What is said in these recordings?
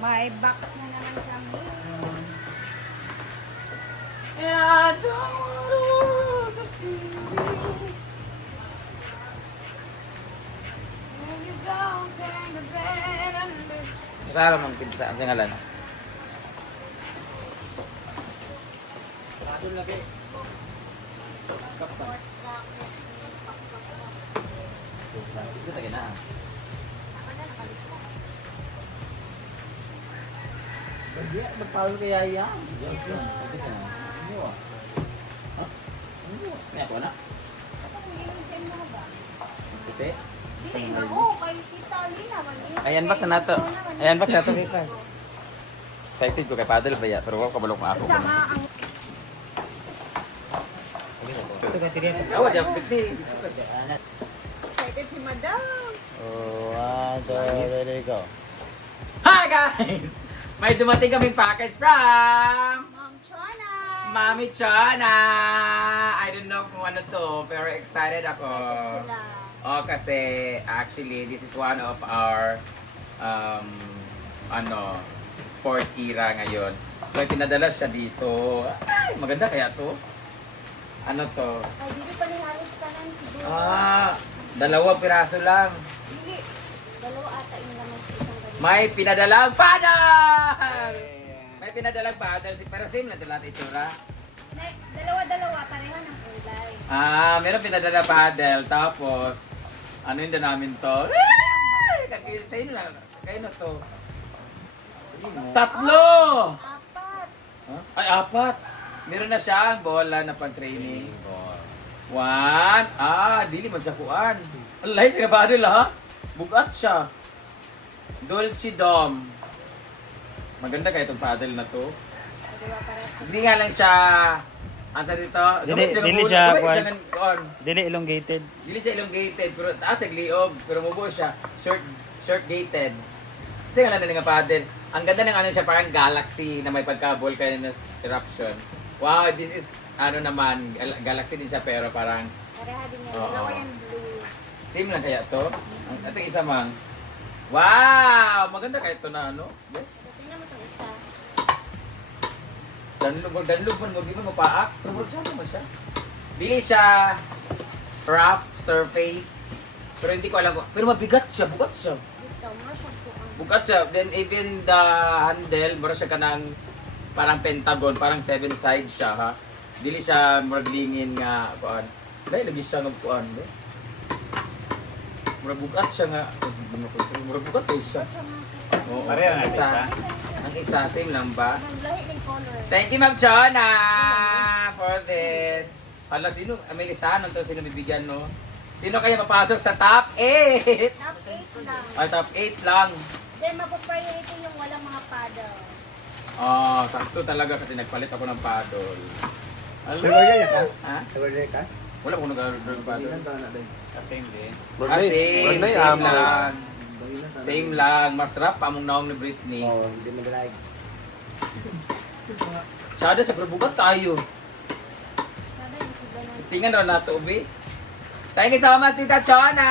May box na naman kami. And I don't want to see you. When you don't take the bed and live. Masarap ng pizza. Ang singalan. Doon lagi. Kapan. Ito tayo na. Bagya, nagpalo kaya yan. Yes, yun. Ito siya na. Ano ah? Ha? Ano ah? Kaya ko na. Kapag hindi mo siya mo ba? Ite. Dili na ko, kay Tita Lina. Ayan ba sa nato? Ayan ba sa nato kay Klas? Excited ko kay Paddle ba ya? Pero wala kabalok na ako. Sama ang... Ito ka tiriya. Awa, diyan. Bigti. Excited si Madam. Oh, 1, 2, ready, go. Hi guys! May dumating kaming package from Ma'am Chona. Mami Chana! I don't know kung ano to, pero excited ako. Excited sila. Oh, kasi actually, this is one of our sports era ngayon. So, pinadala siya dito. Ay, maganda kaya to? Ano to? Ay, dito pa ni Haris Tanan siguro. Dalawang piraso lang. Dili. Dalawa ata yung naman sa isang ganito. May pinadalang paddle! May pinadalang paddle. Pero same lang lahat itsura. Dalawa-dalawa, pareha ng kulay. Meron pinadala paddle. Tapos, ano yun din namin to? Ay! Sa inyo lang. Kayo na to. Tatlo! Apat. Huh? Ay, apat. Meron na siya ang bola na pang-training. One. Dili man siya kuan. Alay, siya paddle ha? Bugat siya. Dolce Dom. Maganda kaya itong paddle na to. Dalawa para sa... Hindi nga lang siya... Ano sa dito? Dili siya, kuwan. kuan. Dili elongated. Dili siya elongated, pero taas sa gliog, pero mubo siya. Short gated. Kasi nga lang nga paddle. Ang ganda ng ano siya, parang galaxy na may pagka-volcanoes eruption. Wow, this is ano naman, galaxy din siya pero parang Pareha din yan. Oo. Dalawa yung blue. same lang kaya to. Ito yung isa mang. Wow! Maganda kaya to na ano. Yeah. Tingnan mo itong isa. Danlog mo, di mo mapaak. Pero wag siya naman siya. Dili siya rough surface. Pero hindi ko alam. Pero mabigat siya, bugat siya. Dito, more siya bukan. Bukat siya. Then even the handle, mura siya kanang parang pentagon, parang 7 sides siya ha. Dili siya muraglingin nga kuan. Dahil lagi siya ng kuan. Mura bukat siya nga. Mura bukat eh siya. Oo, Pareho ang nga isa. isa. Ang isa, same lang ba? Ang lahi ng color. Thank you, Ma'am Chona, for this. Hala, sino? May listahan nung to, sino bibigyan, no? Sino kaya papasok sa top 8? Top 8 lang. Top 8 lang. Then, mapapriority yung walang mga paddle. Sakto talaga kasi nagpalit ako ng paddle. Nagorder ka? Ha? Nagorder ka? Wala ko nag-order ng paddle. Same din. Same lang. Same lang. Masarap pa among naong ni Britney. Oo, hindi mo drive. Tsada sa bugat tayo. Sada yung sila na. Tingan raw nato, ubi. Thank you so much, Tita Chona,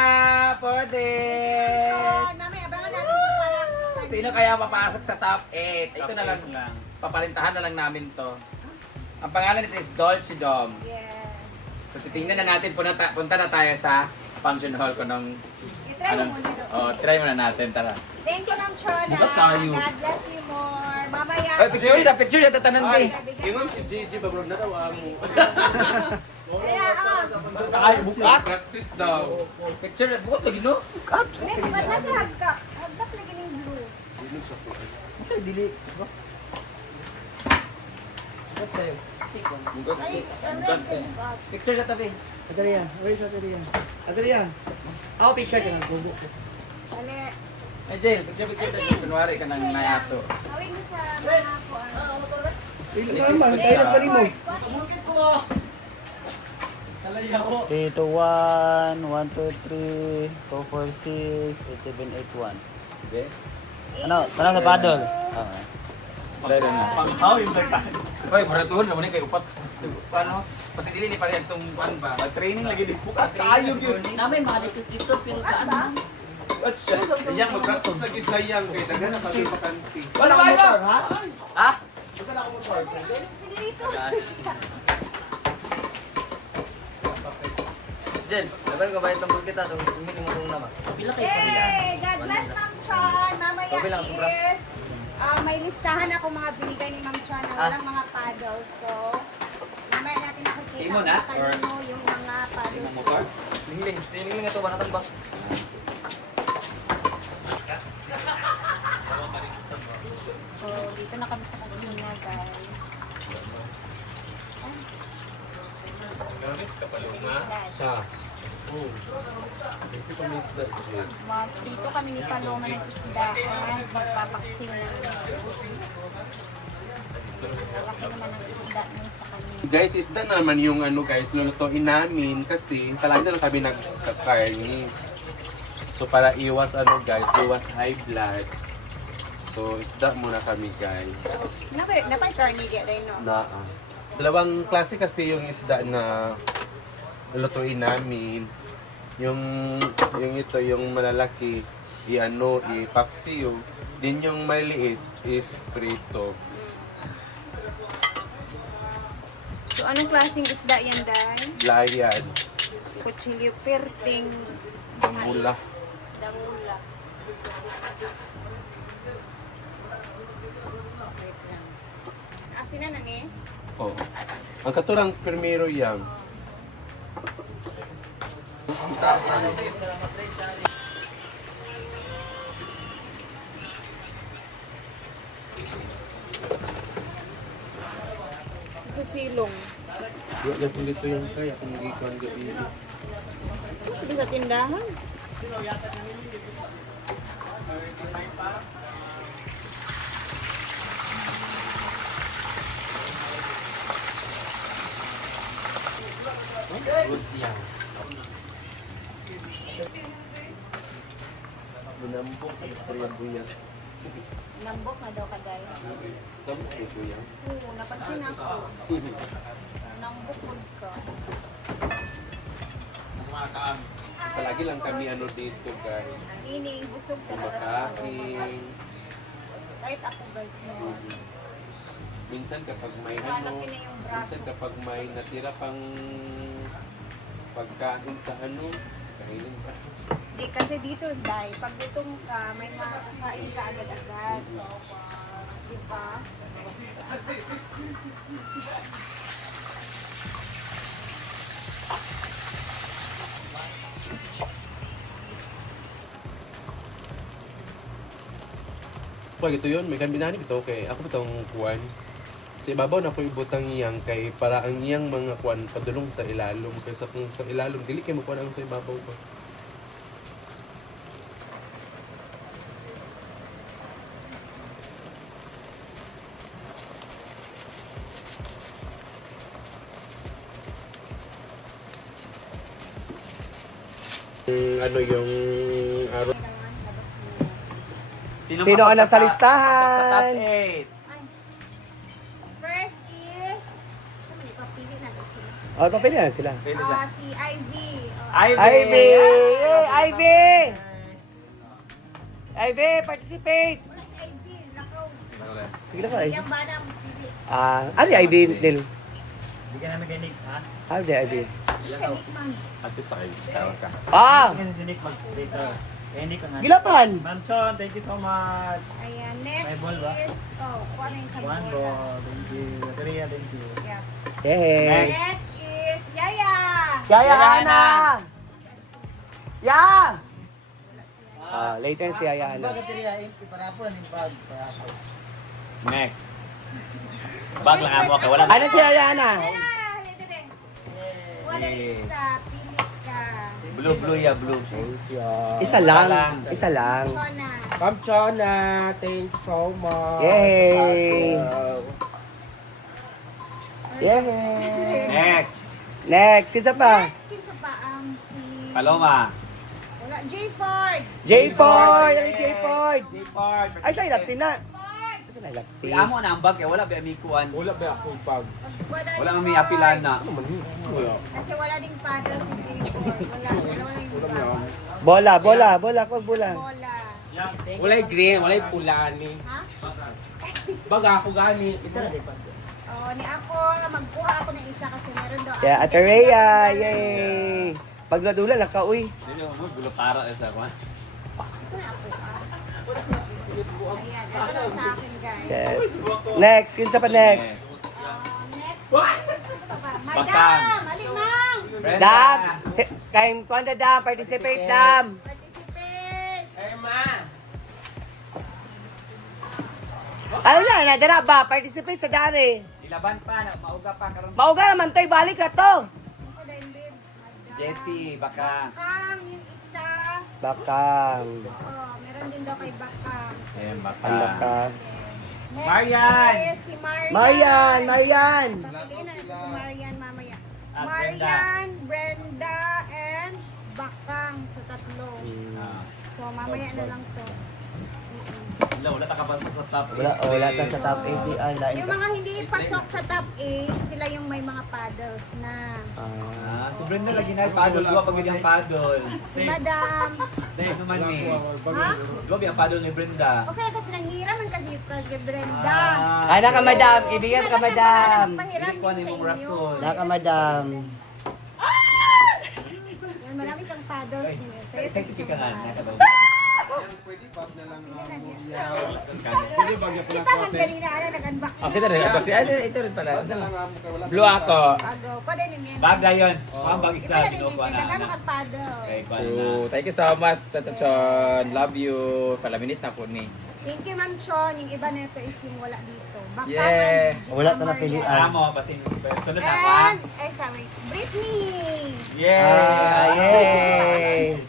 for this. So, namin, abangan natin kung para... Sino kaya papasok sa top 8? Ito na lang. Papalintahan na lang namin to. Ang pangalan nito is Dolce Dom. Yes. So, titingnan na natin, punta na tayo sa function hall ko ng... I-try mo muna doon. Try muna natin, tara. Thank you, Ma'am Chona. Bukat tayo. God bless you more. Mamaya. Ay, picture sa tatanan ba? Bigyan mo si Gigi, babrog na daw. Kaya, Ay, bukat. Practice daw. Picture, bukat lagi, no? Bukat. Hindi, bukat na sa hagka. Hagka lagi ng blue. Okay, dili. Bukat. Ay, Bukat. red and bukat. Picture sa tabi. Adrian, where is Adrian? Adrian. Ako picture ka ng bubo ko. Dali. Ay, Jane, picture tayo. Kunwari ka ng nayato. Gawin mo sa mga kuwan. Dili Nipis ka man, ko siya. ayos ka rin mo. Mungkit ko. Kalaya ko. 3, 2, 1, 1, 2, 3, 4, 4, 6, 8, 7, 8, 1. Okay. Ano? Tanong sa paddle. Okay. Dahil na. Panghaw yung sagay. Hoy, maratuhon naman yung kay upat. Paano? Kasi dili ni parehas itong kuan ba? Training lagi di buka. Kayo yun. Namin mga litos dito, pero saan? Bugat siya. Iyang mag-practice lagi sayang kay daghan na pati pakanti. Wala ka motor, ha? Ha? Dito. Jen, dapat ka bayad ng kita itong minimum itong naman. Hey, God bless Ma'am Chan. Mamaya Kabilang, sobra. is may listahan ako mga binigay ni Ma'am Chan na walang mga paddles. So, mamaya natin nakikita Imo kung na? kanino yung mga paddles. Lingling ito ba natang box? So, dito na kami sa kusina, guys. Siya. Oh. Dito kami isda siya. Dito kami ni Paloma ng isda at magpapaksin ng malaki naman ang isda nun sa kanina. Guys, isda na naman yung ano guys, lulutuin namin kasi palagi na lang kami nagkakarni. So para iwas ano guys, iwas high blood. So isda muna kami guys. Napay karni di rin, no? Dalawang klase kasi yung isda na lulutuin namin. Yung ito, yung malalaki, ipaksiw. Din yung maliliit is prito. So, anong klaseng isda yan, Day? Layan, Kutsilyo, perting, mula. damula. Wait lang. Asin na eh. Oh. Ang katurang primero yan. Sa silong. Yan kung dito yung kaya kung gikan gabi. Sabi sa tindahan. Minambok ay buya-buya. Nambok na daw ka, Day. Tama kay kuya. Oo, napansin ako. Nambok po ka. Palagi lang kami ano dito guys. Ining, busog talaga sa Kumakain. Kahit ako, guys, no. Minsan kapag may Malaki na yung braso. minsan kapag may natira pang pagkain sa kainin pa. Di kasi dito, Day, pag gutom ka, may makakain ka agad-agad. Di ba? Pag ito yun, may kambinani ito kay ako itong kuwan. Sa ibabaw na ko ibutang iyang kay para ang iyang mga kuwan padulong sa ilalom. Kaysa kung sa ilalom, dili kayo makuha ang sa ibabaw ko. Ano yung araw? Kailangan labas mo. Sino ang nasa listahan? Ay. First is, ano ni papili na daw sila. Oh, papili na sila. Si Ivy. Ivy! Yay! Ivy! Ivy, participate! Wala si Ivy, nakaw. Sige na ka, Ivy. Yung bana ang pili. Ano yung Ivy, Nil? Hindi ka namin ganig, ha? Ano yung Ivy? Kanik man. Ate sa kayo, tawag ka. Kasi si Nick mag-dito. Hindi ko na. Gilapan! Ma'am Chon, thank you so much. Ayan, next May ball ba? is, kuha na yung sa One bola. ball, thank you. Korea, thank you. Yeah. Yes! Next is Yaya. Yaya Ana! Ya! Later si Yaya Ana. Next. Bag lang ako, okay, wala Ano si Yaya Ana? Wala isa, pili ka. Blue ya, blue. Isa lang. Isa lang. Kona. Ma'am Chona, thanks so much. Yay! Yay! Next. Next, isa pa. Next, kinsa pa ang si... Paloma. Wala, J. Ford. J. Ford! Ano J. Ford? J-Part. Ay, sa ilap na. Ford. Kasi nalakti. Di amo na ang bag, wala ba may kuan? Wala ba ako pag... Wala may apilan na. Wala. Kasi wala ding paddle si Greenford. Wala yung iba. Bola, bola, bola, kung bola. Bola. Walay green, walay pula ni. Ha? Baga ako gani. Isa na din pa. Oh, ni ako, magkuha ako ng isa kasi meron daw. Yeah, Ate Rhea, yay! Pagladula, nakauy. Dili mo gulo para sa kuan. Ito na ako. Ayan, ito na sa akin guys. Yes. Next, kinsa pa next? Next. Bakang. Madam, alimang. Dam! Kain kwanda Dam, participate Dam! Participate. Ano na, nadara ba? Participate sa dari. Ilaban pa, mauga pa karon. Mauga naman to'y balik na to. Ako dahil babe. Madam. Jessie, baka. Bakang, yung isa. Bakang. Oh, meron din daw kay Bakang. Ayan, Ang baka. bakang. Next Marian. is si Marian. Marian! Marian! Papiliin na natin si Marian mamaya. At Marian, Brenda, and Bakang. So, tatlo. Ah. So, mamaya na lang to. Wala takapasa sa top. Wala ka sa top 80. Ay, lain Yung ka. mga hindi pasok sa top 8, sila yung may mga paddles na. Ah. Si Brenda lagi na paddle, dua pag yung paddle. Si Madam. Ano man ni? Ha? Dua ba yung paddle ni Brenda? Okay, kasi nanghiraman kasi yung kay Brenda. Ay, naka madam. Ibigan ka madam. Pahiram Hindi ko ano din sa yung inyo. rason. Naka madam. Yan, marami kang paddles niyo. So, yung Scientific ka nga. Kita lang kanina, nag-unbox Okay na rin. Ito rin pala. Blue ako. Ago, pwede din yan. Bag na yun. Ang bag Iba isa, na din yun, binukuha kaya na. nakapag-paddle. Okay, kuha na. So, thank you so much, Tata Chon. Love you. Palaminit na po ni. Thank you, Ma'am Chon. Yung iba na ito is yung wala dito. Baka Yeah. Wala ka na pilian. Alam mo, basin. Sunod na pa. And, sorry, Britney. Ah, yay!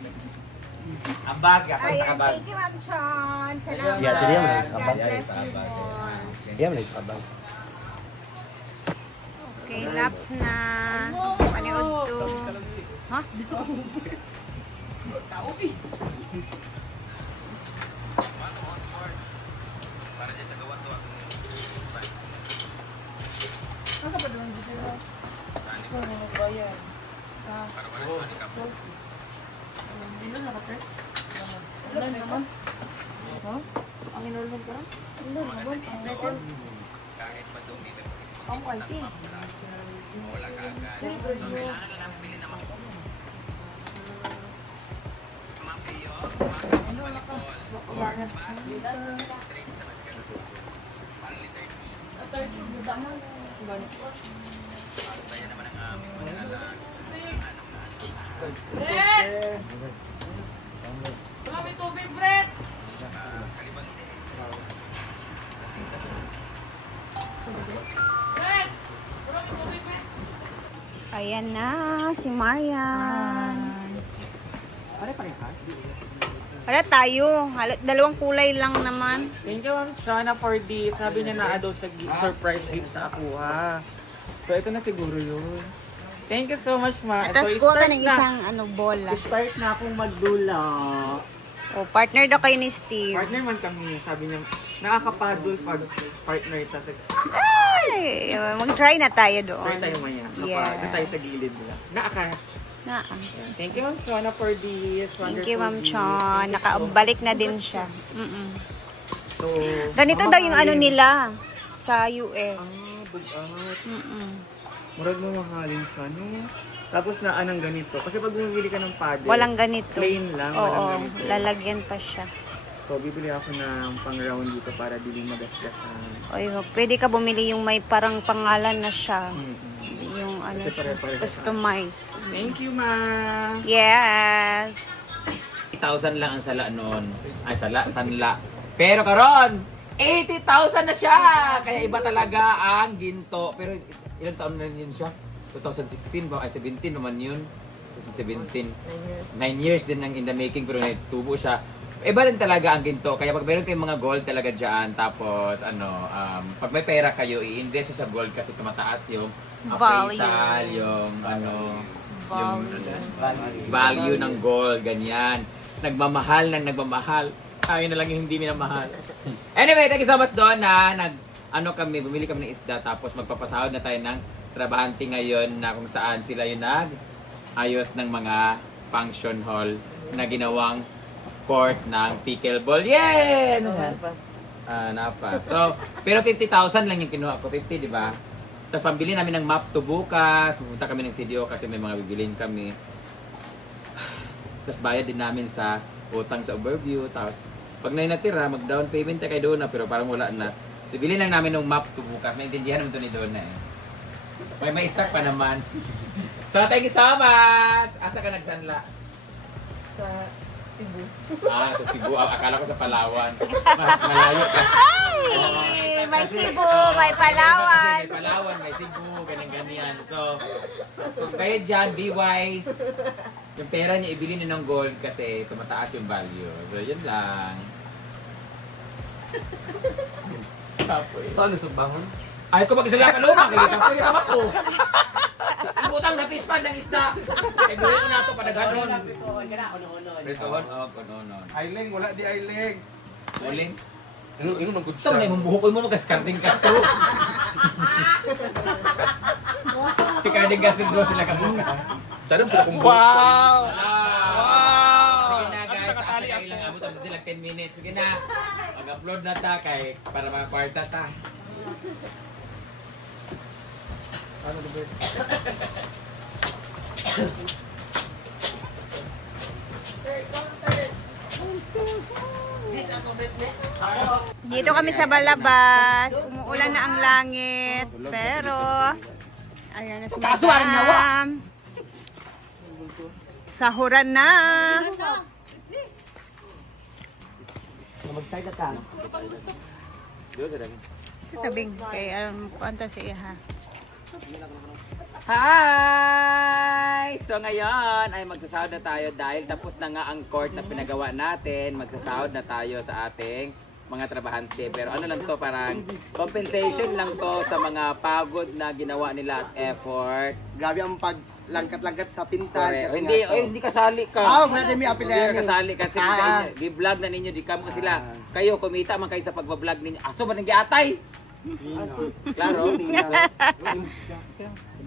Ang bag, ako sa Ayan, kabag. thank you, Ma'am Chon. Salamat. Yeah, dili mo na sa God kabag. bless you more. Yan, may sabag. Okay, laps na. Paniod to. Ha? Ayan na, si Marian. Para tayo. Dalawang kulay lang naman. Thank you, Ma'am Shana, for this. Sabi niya na daw sa surprise gift sa ako, ha. So, ito na siguro yun. Thank you so much, Ma. Tapos So, kuha ka start ng na. isang bola. Start na akong magdula. O, partner daw kayo ni Steve. Partner man kami. Sabi niya, nakakapadol pag partner ta sa... Ay, mag-try na tayo doon. Try tayo maya. Yeah. Doon tayo sa gilid nila. Naaka. Thank you, Ma'am Shana, for this. Thank you, wonderful Ma'am gift. Chon. Nakabalik na din siya. So, Ganito daw yung ano nila sa US. bugat. Mm-mm. Murag mo mahalin sa no? Tapos na anang ganito. Kasi pag bumili ka ng paddle, Walang ganito. plain lang, walang Oo, ganito. lalagyan pa siya. So, bibili ako ng pang-round dito para di magasgasan. Oy, pwede ka bumili yung may parang pangalan na siya. Mm-mm. Yung ano, Kasi pare-pareho sa customize. Thank you, Ma! Yes. 80,000 lang ang sala noon. Ay, sanla. Pero karon 80,000 na siya! Kaya iba talaga ang ginto. Pero ilang taon na yun siya? 2016 ba? Ay, 17 naman yun. 2017. 9 years din ang in the making pero natubo siya. Iba din talaga ang ginto. Kaya pag meron kayong mga gold talaga dyan, tapos pag may pera kayo, i-invest sa gold kasi tumataas yung appraisal, yung yung value ng gold, ganyan. Nagmamahal ng nagmamahal. Tayo na lang yung hindi minamahal. Anyway, thank you so much doon na bumili kami ng isda tapos magpapasahod na tayo ng trabahante ngayon na kung saan sila yung ayos ng mga function hall na ginawang court ng pickleball. Yay! Napa. So, pero 50,000 lang yung kinuha ko. 50, di ba? Tapos pambili namin ng map to bukas. Pupunta kami ng CDO kasi may mga bibilin kami. Tapos bayad din namin sa utang sa overview. Tapos pag na natira, mag-down payment tayo kay Donna pero parang wala na. So, bilhin lang namin ng map to bukas. Naintindihan naman ito ni Donna eh. May stock pa naman. So, thank you so much! Asa ka nagsanla? Sa Cebu. Sa Cebu. Akala ko sa Palawan. Malayo ka. Ay! May Cebu, may Palawan. May Palawan, may Cebu, ganyan-ganyan. So, kung kayo dyan, be wise. Yung pera niya, ibili niyo ng gold kasi tumataas yung value. So, yun lang. Saan nasubangon? Ay, kung mag-isala ka lumang, kaya tapos yung amak ko. Ibutang sa fish pan ng isda. Kaya gawin ko na ito, padaganon. Pritohon, kononon. Ailing, wala di Ailing. Uling. Ano nang good Saan mo na yung buhok mo mag-skarding kasto? Skarding kasto bro sila ka mukha. Sarap sila kung Wow! Sige na guys, taas na kayo lang. Abot na sila 10 minutes. Sige na. Mag-upload na ta kay para mga kwarta ta. Dito kami sa Balabas. Umuulan na ang langit. Pero, ayan na si Madam. Sahuran na. Sa tabing kay kuanta si Iha. Hi! So ngayon ay magsasahod na tayo dahil tapos na nga ang court na pinagawa natin. Magsasahod na tayo sa ating mga trabahante. Pero ano lang to, parang compensation lang to sa mga pagod na ginawa nila at effort. Grabe ang paglangkat-langkat sa pintan. Correct. Hindi kasali ka. Wala din may Hindi apelido. ka kasali kasi sa inyo. Gi-vlog na ninyo, di kamo sila. Kayo, kumita man kayo sa pagbablog ninyo. Aso ba nang giatay? Klaro?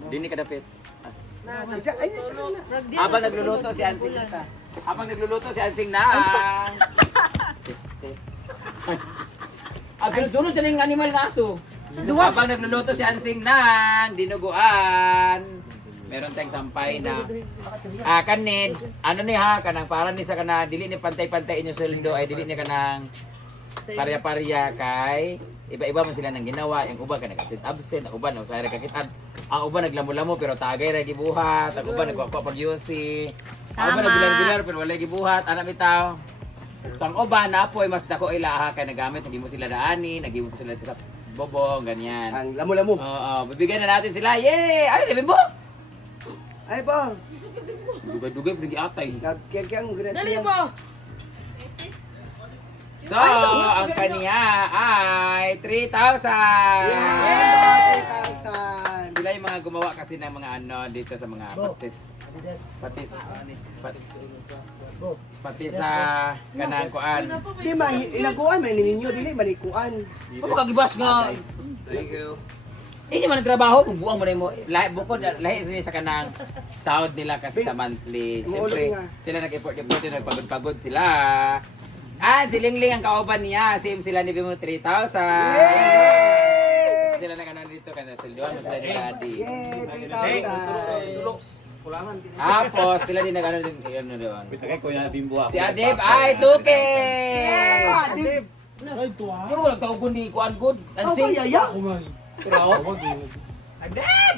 Dini ka dapit. Habang nagluluto si Ansing na. Habang nagluluto si Ansing na. Este. Sunod siya ng animal nga aso. Habang nagluluto si Ansing ng dinuguan. Meron tayong sampay na kanid. Ano ni ha? Kanang para ni sa kana dili ni pantay-pantay inyo sweldo ay dili ni kanang parya-parya kay iba-iba man sila nang ginawa. Yung uban ka nag-absent, ang uban sa kakitan. Ang uban naglamulamo pero tagay ra gibuhat. Ang uban nagwapa pag-yusi. Ang uban nagbilar-bilar pero wala gibuhat. Ana bitaw. So ang uban na po ay mas dako ila kay nagamit, nagimo sila daani, nagimo sila sa bobong ganyan. Ang lamo-lamo. Oo, bibigyan na natin sila. Yay! Ay, Devin mo! Ay ba? Dugay-dugay pero giatay. Nagkiyang Dali mo! So, ang kaniya ay 3,000! Yay! Sila yung mga gumawa kasi ng mga ano dito sa mga pati sa kanang kuan. Di man, inakuan man ninyo, dili man ikuan. Ano ka gibas nga? Thank you. Hindi man nagtrabaho, buang mo na mo. Bukod lahi sa kanang sahod nila kasi sa monthly. Siyempre, sila nag-effort-effort, nagpagod-pagod sila. Ah, si Lingling ang kauban niya. Same sila ni Bimo 3,000. Sila nag-ano dito kana silduan mo sila ni Daddy. Yay, 3,000. Tapos sila din nag-ano din yun doon. Pitagay ko yan, bimbo ako. Si Adib ay 2K! Adib! Yung walang kauban ni Kuan Good. Ako Ansing. yaya. Pero, Adib!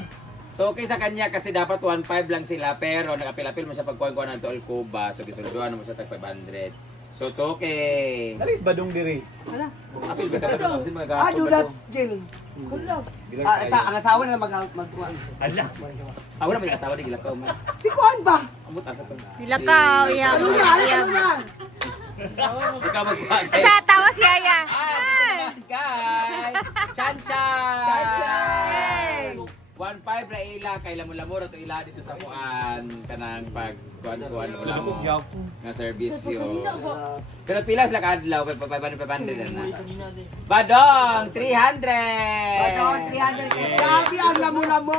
2K sa kanya kasi dapat 1.5 lang sila pero nag-apil-apil mo siya pagkuhan ng Tool Cuba. So gisunduan mo siya tag 500. So 2K. Alis badong diri. Apil ba ka ba kasi mga Do that, Jill. Ang asawa na magkuhan. Ala. wala may asawa di gilakaw man. Si Kuan ba? Amot asa pa. Dilakaw, iya. Ano na? Ano na? Ikaw magkuhan. Sa tawa si Aya. Dito naman guys. Chan-chan. Chan-chan. 1.5 ra ila kay lamur-lamur to ila dito sa kuan kanang pag kuan wala mo nga serbisyo. Pero pila sila ka adlaw kay papande na. Badong 300. Badong 300. Grabe ang lamo-lamo.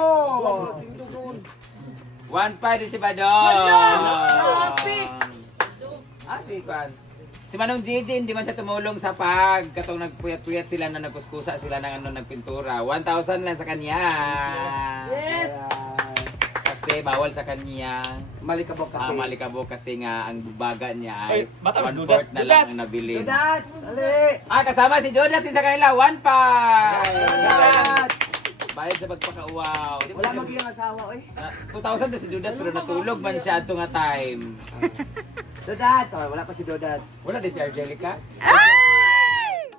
1.5 din si Badong. Si kuan. Si Manong Gigi, hindi man siya tumulong sa katong nagpuyat-puyat sila na nagkuskusa sila ng nagpintura. 1,000 lang sa kanya. Yes! Kasi bawal sa kanya. Malikabok kasi. Malikabok kasi nga ang baga niya ay Bata, mas 1/4 Dudats, na lang ang nabili. Dodats! Ali! Kasama si Dudats sa kanila, 1.5! Dodats! Bayad sa pagpakauwaw. Di ba Wala siya- magiging asawa, oy. 2,000 na si Dudats pero natulog man siya ato nga time. Dodats! Oh, wala pa si Dodats. Wala din si Angelica. Ay!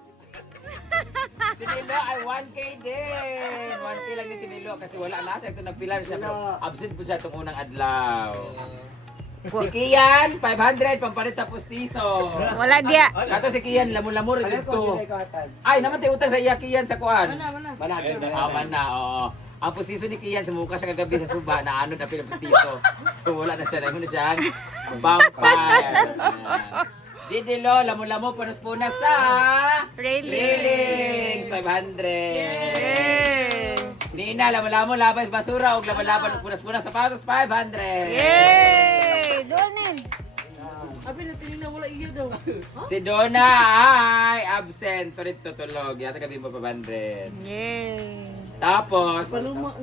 Si Nilo ay 1K din. 1K lang din si Nilo kasi wala na siya. Ito nagpilar siya. Pero absent po siya itong unang adlaw. Si Kian, 500 pampalit sa pustiso. Wala dia. Kato si Kian, lamur-lamur Ano ko, dito. Junay Kawatan? Ay, naman tayo utang sa iya Kian sa kuan. Managin. Aman na, oo. Ang pustiso ni Kian, sumuka siya kagabi sa suba, na ano na pinapustiso. So wala na siya, na siyang vampire. Gidilo, lamo-lamo, punas-punas sa Railings, 500. Yay! Nina, lamo-lamo, labas basura, o laban-laban, punas-punas sapatos, 500. Yay! Doon eh. Si Donna ay absent, tulit tutulog. Yata kami mo 500. Yay! Tapos,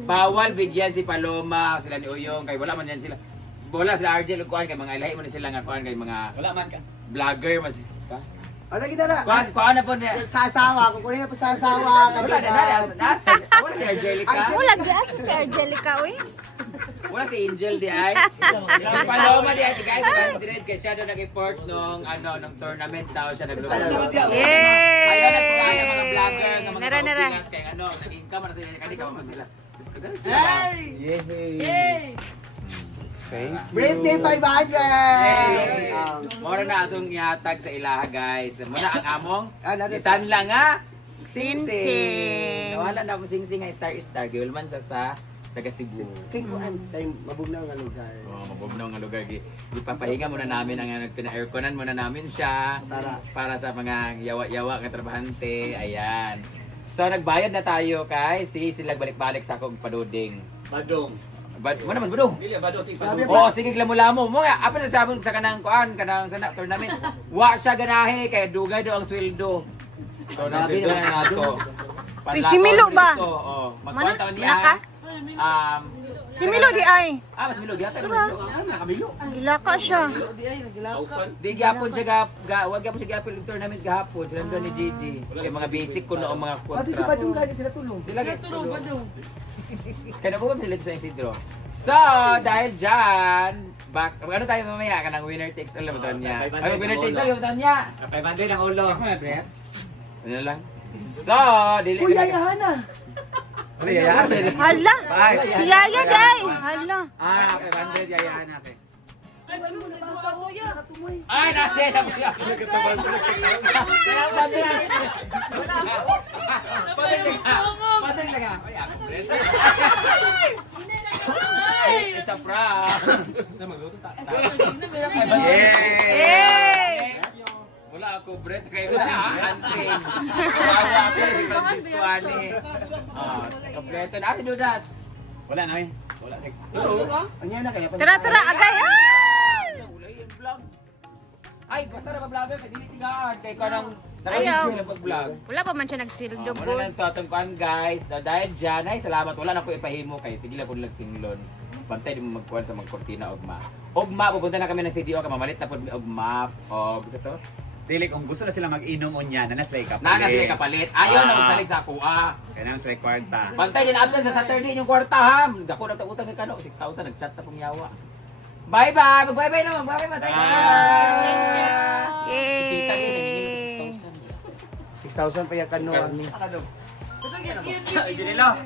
bawal bigyan si Paloma, sila ni Uyong, kay wala man yan sila. Wala sila RJ, kuhan kay mga ilahi mo na sila nga kuhan kay mga Wala man ka. vlogger mas. Wala kita na. Kuhan na po niya. Sasawa. Kukunin na po sasawa. Wala wala si Angelica. Wala dia si Angelica uy. Wala si Angel di ay. Si Paloma di ay tigay 500 kay siya daw nag-import nung tournament daw siya nagluto. Yay! Ayaw na tigay ang mga vlogger nga mga Nara, nara. kautingat kay nag-income na sila kani ka pa sila. Kagano sila. Yay! Thank you. Birthday 500! Mora na atong ihatag sa ilaha guys. Muna ang among Ano isan lang nga Singsing. Singsing. Nawala na akong singsing nga star. Gawin sa taga Cebu. Kay kuan time mabugnaw nga lugar. Mabubnaw nga lugar. Ipapahinga muna namin ang pina-airconan muna namin siya para sa mga yawa-yawa nga trabahante. Ayan. So nagbayad na tayo kay sila balik-balik sa akong paduding. Badong. Mo naman budong. Dili badong sing Oh, sige glamo-lamo. Mo nga apa sa sabon sa kanang kuan, kanang sa tournament. Wa siya ganahe kay dugay do ang sweldo. So na sweldo na nato. Uy, si Milo ba? Oh, Mana? magkuan taon Mana ka? niya. Si Milo di ay. Mas Milo gyata. Ilaka siya. Di gyapon siya wag gyapon siya gyapon yung tournament gahapon. Sila doon ni Gigi. Kay mga basic ko no mga Pati si kontra. Badung gani sila tulong. Sila guys. Kaya ko ba sila sa Isidro? So, dahil dyan, ano tayo mamaya? Kanang winner takes all ba niya? Ay, winner takes all ba niya? 500 ang ulo. Ano lang? So, dili Uy, yayahan na! Ano yayahan? Hala. Si Yaya day. Hala. 500 yayahan natin. Ay, natin! Patay lang nga. It's a prank! Yay! Wala ako, Brett. Kayo na, hansing. Kawawa ako si Francisco Ani. Kompleto na. Ate Dudats. Wala na eh. Wala. Anya na kaya Tara, tara, agay. Ay! Wala yung vlog. Ay, basta na vlogger kay dili tigaan kay kanang Ayaw. sila pag-vlog. Wala pa man siya nagsweldo Muna good. lang to atong kuan guys. Dahil dyan ay salamat wala na ko ipahimo kay sige lang pud lang singlon. Bantay di mo magkuan sa magkortina ogma. Ogma pupunta na kami ng CDO ka mamalit na pud mi ogma. O gusto to? Dili kung gusto na sila mag-inom unya, nanas lay kapalit. Nana sila kapalit. Ayaw na magsalig sa kuha. Kaya naman sila kwarta. Bantay din abdan sa Saturday yung kwarta ha. Dako na to utang kano 6,000 nagchat na pong yawa. Bye-bye. Mag-bye-bye naman. Bye-bye. Sita din Yay! 6,000. 6,000 pa yakan no. Karni. Ay, Junilo.